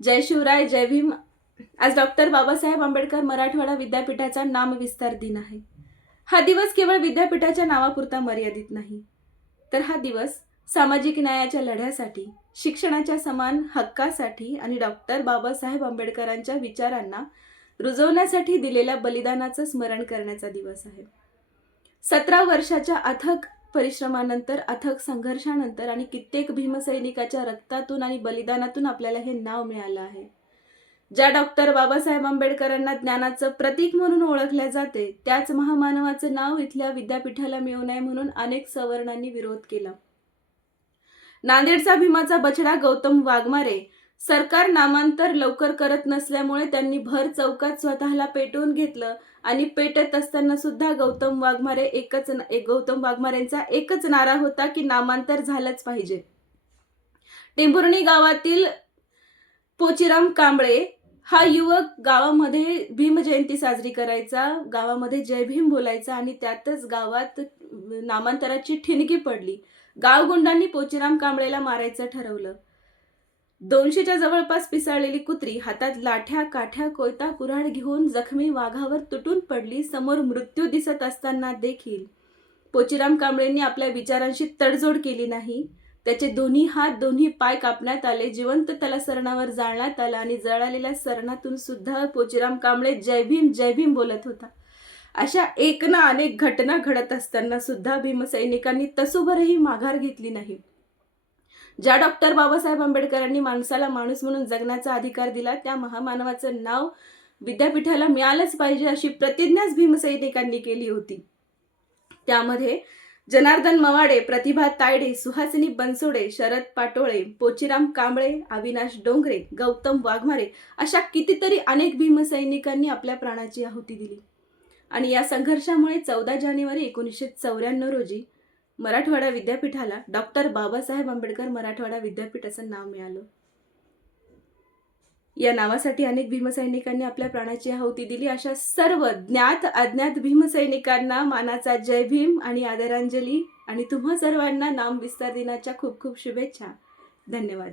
जय शिवराय, जय भीम। आज डॉक्टर बाबासाहेब आंबेडकर मराठवाडा विद्यापीठाचा नामविस्तार दिन आहे। हा दिवस केवळ विद्यापीठाच्या नावापुरता मर्यादित नाही, तर हा दिवस सामाजिक न्यायाच्या लढ्यासाठी, शिक्षणाच्या समान हक्कासाठी आणि डॉक्टर बाबासाहेब आंबेडकरांच्या विचारांना रुजवण्यासाठी दिलेल्या बलिदानाचं स्मरण करण्याचा दिवस आहे। 17 वर्षाच्या अथक परिश्रमानंतर, अथक संघर्षानंतर आणि कित्येक भीमसैनिकाच्या रक्तातून आणि बलिदानातून आपल्याला हे नाव मिळालं आहे। ज्या डॉक्टर बाबासाहेब आंबेडकरांना ज्ञानाचं प्रतीक म्हणून ओळखले जाते, त्याच महामानवाचं नाव इथल्या विद्यापीठाला मिळू नये म्हणून अनेक सवर्णांनी विरोध केला। नांदेडचा भीमाचा बछडा गौतम वाघमारे सरकार नामांतर लवकर करत नसल्यामुळे त्यांनी भर चौकात स्वतःला पेटवून घेतलं आणि पेटत असताना सुद्धा गौतम वाघमारेंचा एकच नारा होता की नामांतर झालंच पाहिजे। टेंभुर्णी गावातील पोचीराम कांबळे हा युवक गावामध्ये भीम जयंती साजरी करायचा, गावामध्ये जय भीम बोलायचा आणि त्यातच गावात नामांतराची ठिणगी पडली। गावगुंडांनी पोचीराम कांबळेला मारायचं ठरवलं। 200च्या जवळपास पिसाळलेली कुत्री हातात लाठ्या, काठ्या, कोयता, कुऱ्हाड घेऊन जखमी वाघावर तुटून पडली। समोर मृत्यू दिसत असताना देखील पोचीराम कांबळेंनी आपल्या विचारांशी तडजोड केली नाही। त्याचे दोन्ही हात, दोन्ही पाय कापण्यात आले, जिवंत त्याला सरणावर जाळण्यात आलं आणि जळालेल्या सरणातून सुद्धा पोचीराम कांबळे जय भीम बोलत होता। अशा एक ना अनेक घटना घडत असताना सुद्धा भीमसैनिकांनी तसूभरही माघार घेतली नाही। ज्या डॉक्टर बाबासाहेब आंबेडकरांनी माणसाला माणूस म्हणून जगण्याचा अधिकार दिला, त्या महामानवाचं नाव विद्यापीठाला मिळालंच पाहिजे अशी प्रतिज्ञाच भीमसैनिकांनी केली होती। त्यामध्ये जनार्दन मवाडे, प्रतिभा तायडे, सुहासिनी बनसोडे, शरद पाटोळे, पोचीराम कांबळे, अविनाश डोंगरे, गौतम वाघमारे अशा कितीतरी अनेक भीमसैनिकांनी आपल्या प्राणाची आहुती दिली। आणि या संघर्षामुळे 14 जानेवारी 1994 रोजी मराठवाडा विद्यापीठाला डॉक्टर बाबासाहेब आंबेडकर मराठवाडा विद्यापीठ असं नाव मिळालं। या नावासाठी अनेक भीमसैनिकांनी आपल्या प्राणाची आहुती दिली। अशा सर्व ज्ञात अज्ञात भीमसैनिकांना मानाचा जय भीम आणि आदरांजली आणि तुम्हा सर्वांना नामविस्तार दिनाच्या खूप खूप शुभेच्छा। धन्यवाद।